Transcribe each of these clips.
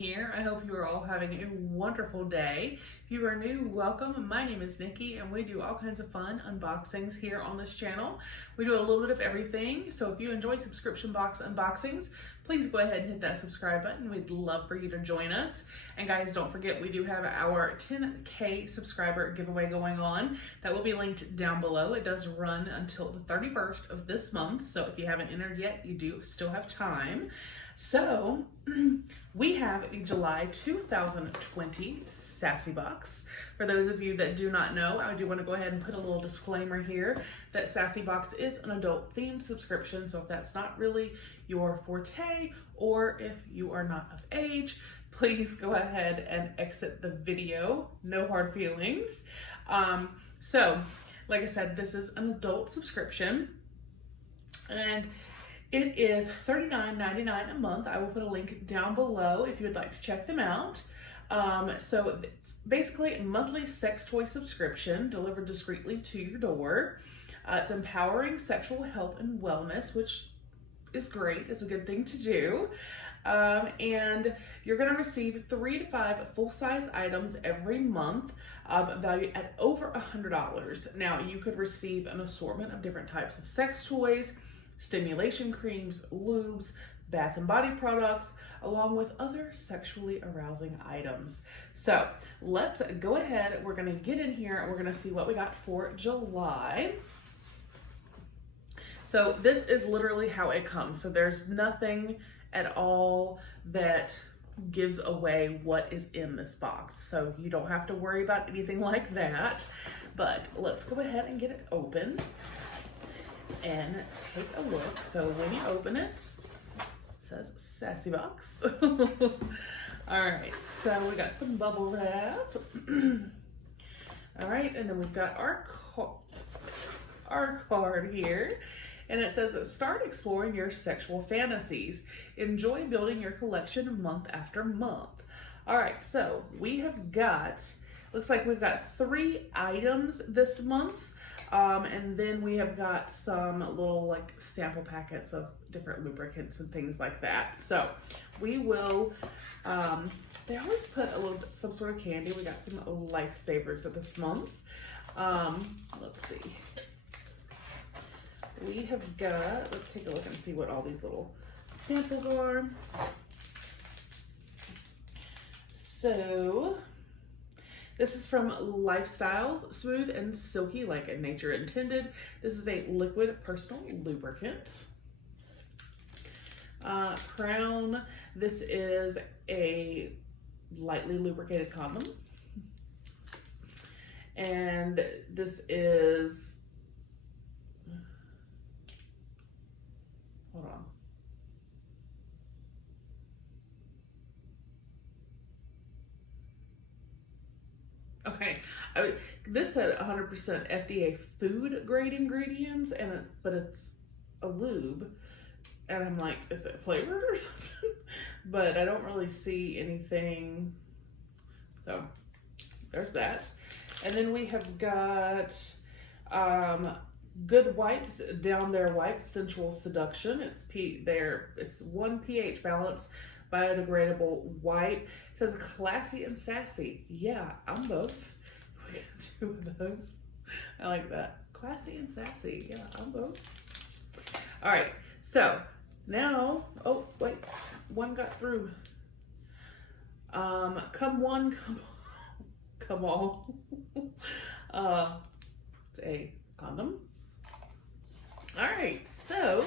Here. I hope you are all having a wonderful day. If you are new, welcome. My name is Nikki and we do all kinds of fun unboxings here on this channel. We do a little bit of everything, so if you enjoy subscription box unboxings, please go ahead and hit that subscribe button. We'd love for you to join us. And guys, don't forget we do have our 10K subscriber giveaway going on. That will be linked down below. It does run until the 31st of this month, so if you haven't entered yet, you do still have time. So we have the July 2020 Sassy Box. For those of you that do not know, I do want to go ahead and put a little disclaimer here that Sassy Box is an adult themed subscription. So if that's not really your forte, or if you are not of age, please go ahead and exit the video. No hard feelings. So like I said, this is an adult subscription and it is $39.99 a month. I will put a link down below if you would like to check them out. So it's basically a monthly sex toy subscription delivered discreetly to your door. It's empowering sexual health and wellness, which is great. It's a good thing to do. And you're going to receive 3 to 5 full-size items every month, valued at over $100. Now, you could receive an assortment of different types of sex toys, stimulation creams, lubes, bath and body products, along with other sexually arousing items. So let's go ahead. We're going to get in here and we're going to see what we got for July. So this is literally how it comes. So there's nothing at all that gives away what is in this box. So you don't have to worry about anything like that. But let's go ahead and get it open and take a look. So when you open it, it says Sassy Box. All right, so we got some bubble wrap. All right, and then we've got our card here. And it says, start exploring your sexual fantasies. Enjoy building your collection month after month. All right, so we have got, looks like we've got 3 items this month. And then we have got some little like sample packets of different lubricants and things like that. So we will, they always put a little bit, some sort of candy. We got some lifesavers this month. Let's see. We have got, let's take a look and see what all these little samples are. So this is from Lifestyles, smooth and silky like nature intended. This is a liquid personal lubricant. Crown, this is a lightly lubricated condom. And this is, hold on. Okay, this said 100% FDA food grade ingredients, and but it's a lube, and I'm like, is it flavored or something? But I don't really see anything, so there's that. And then we have got Good Wipes Down There Wipes Sensual Seduction. It's 1 pH balance, biodegradable wipe. It says classy and sassy. Yeah, I'm both. We got 2 of those. I like that. Classy and sassy. Yeah, I'm both. All right, so now, oh wait, one got through. Come one, come all. It's a condom. All right, so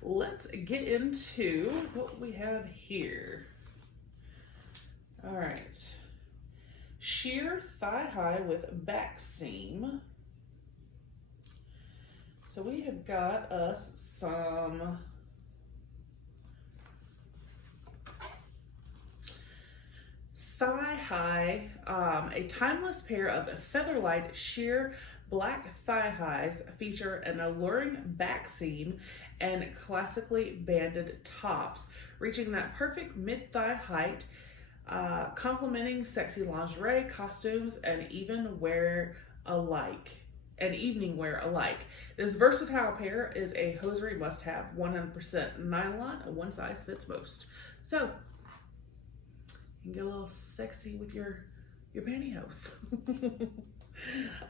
let's get into what we have here. All right, sheer thigh high with back seam. So we have got us some thigh high, a timeless pair of Featherlight sheer black thigh highs feature an alluring back seam and classically banded tops, reaching that perfect mid-thigh height, complementing sexy lingerie, costumes, and evening wear alike. This versatile pair is a hosiery must-have, 100% nylon, and one size fits most. So and get a little sexy with your pantyhose.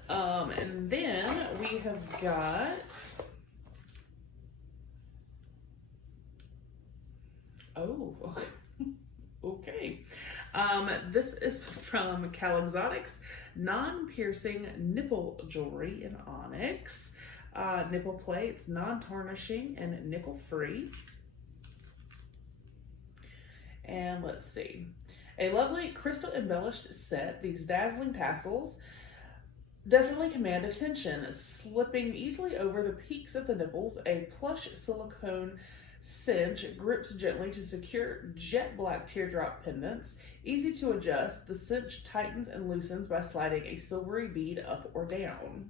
And then we have got, oh, okay. This is from Cal Exotics, non-piercing nipple jewelry in onyx. Nipple plates, non-tarnishing and nickel-free. And let's see. A lovely crystal embellished set. These dazzling tassels definitely command attention, slipping easily over the peaks of the nipples. A plush silicone cinch grips gently to secure jet black teardrop pendants. Easy to adjust, the cinch tightens and loosens by sliding a silvery bead up or down.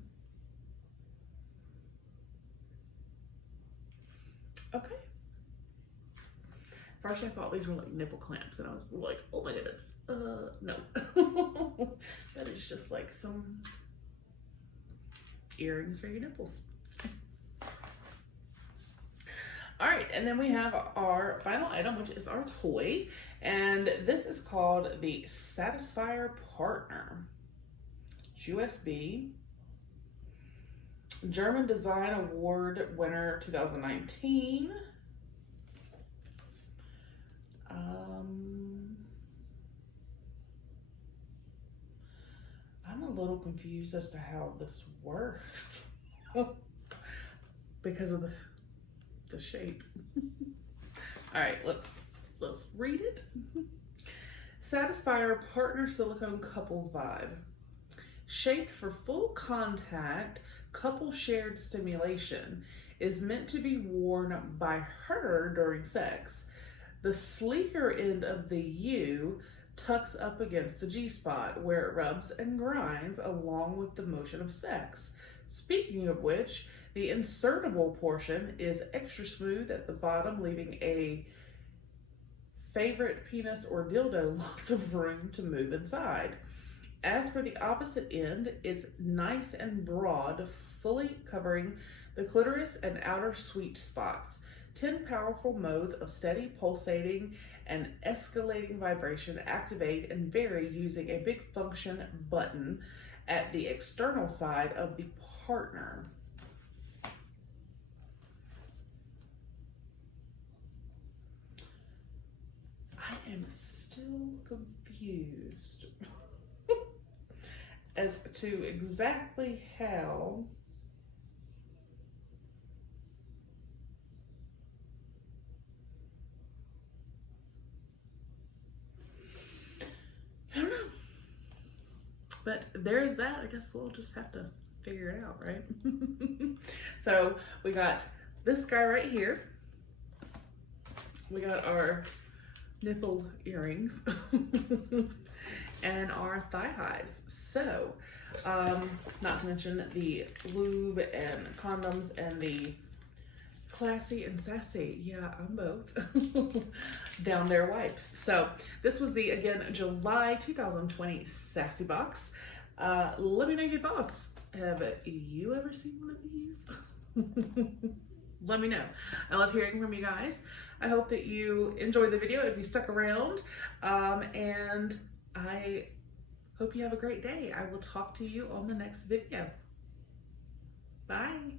Okay. First I thought these were like nipple clamps and I was like, oh my goodness, no. That is just like some earrings for your nipples. All right, and then we have our final item, which is our toy, and this is called the Satisfier Partner. It's USB. German Design Award winner 2019. I'm a little confused as to how this works because of the shape. All right, let's read it. Satisfier Partner Silicone Couples Vibe. Shaped for full contact, couple shared stimulation, is meant to be worn by her during sex. The sleeker end of the U tucks up against the G-spot where it rubs and grinds along with the motion of sex. Speaking of which, the insertable portion is extra smooth at the bottom, leaving a favorite penis or dildo lots of room to move inside. As for the opposite end, it's nice and broad, fully covering the clitoris and outer sweet spots. 10 powerful modes of steady, pulsating, and escalating vibration activate and vary using a big function button at the external side of the partner. I am still confused as to exactly how I don't know. But there's that. I guess we'll just have to figure it out, right? So we got this guy right here. We got our nipple earrings and our thigh highs. So, not to mention the lube and condoms and the classy and sassy, yeah, I'm both, down there wipes. So this was the, again, July 2020 Sassy Box. Let me know your thoughts. Have you ever seen one of these? Let me know. I love hearing from you guys. I hope that you enjoyed the video if you stuck around, and I hope you have a great day. I will talk to you on the next video. Bye.